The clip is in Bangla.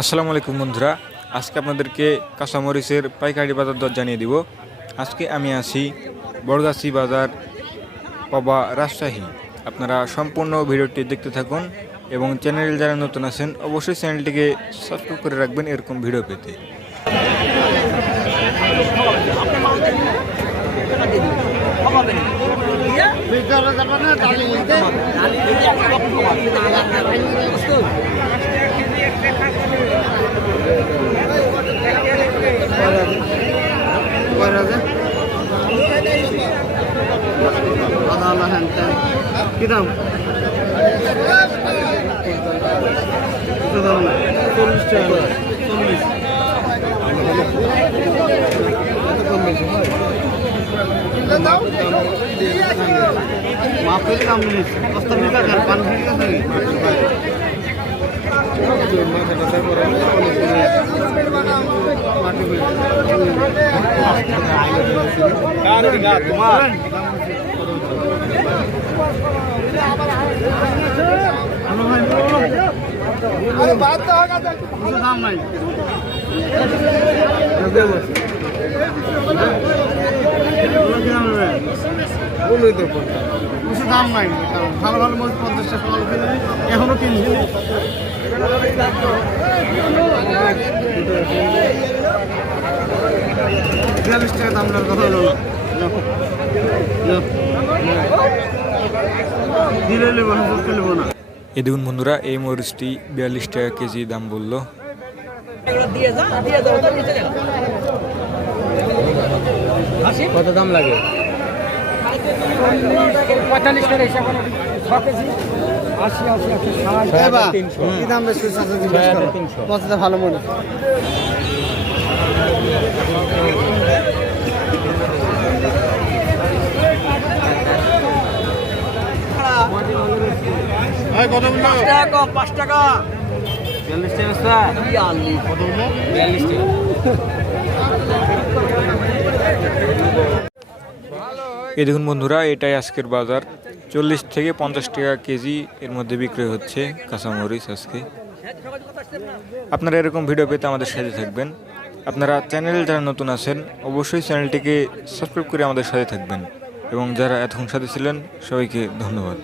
আসসালামু আলাইকুম বন্ধুরা, আজকে আপনাদেরকে কাঁচামরিচের পাইকারি বাজার দর জানিয়ে দিব। আজকে আমি আছি বড়গাছি বাজার, পাবা, রাজশাহী। আপনারা সম্পূর্ণ ভিডিওটি দেখতে থাকুন এবং চ্যানেল যারা নতুন আছেন অবশ্যই চ্যানেলটিকে সাবস্ক্রাইব করে রাখবেন এরকম ভিডিও পেতে। কি দাম? 40 টাকা। 40 মাপের দাম নেই। কত টাকা খান পান ঠিক আছে? তোমার দাম নাই, দাম নাই। ভালো ভালো মরিচ 50 টাকা কিনে এখনো কিনছি। 42 টাকা দাম কথা হলো দিলে নেবো না, নেবো না। এই দেখুন বন্ধুরা, এই মরিচটি 42 টাকা কেজি দাম বললো। কত দাম লাগে? 45 টাকা হিসাব 6 কেজি 80 300 কি দাম বেশি? 300 ভালো মনে। কত 5 টাকা কম, 5 টাকা 42 টাকা স্যার। কত বলবো? 42 টাকা। এই দেখুন বন্ধুরা, এটাই আজকের বাজার। 40 থেকে 50 টাকা কেজি এর মধ্যে বিক্রি হচ্ছে কাঁচামরিচ আজকে। আপনারা এরকম ভিডিও পেতে আমাদের সাথে থাকবেন। আপনারা চ্যানেল যারা নতুন আছেন অবশ্যই চ্যানেলটিকে সাবস্ক্রাইব করে আমাদের সাথে থাকবেন এবং যারা এতক্ষণ সাথে ছিলেন সবাইকে ধন্যবাদ।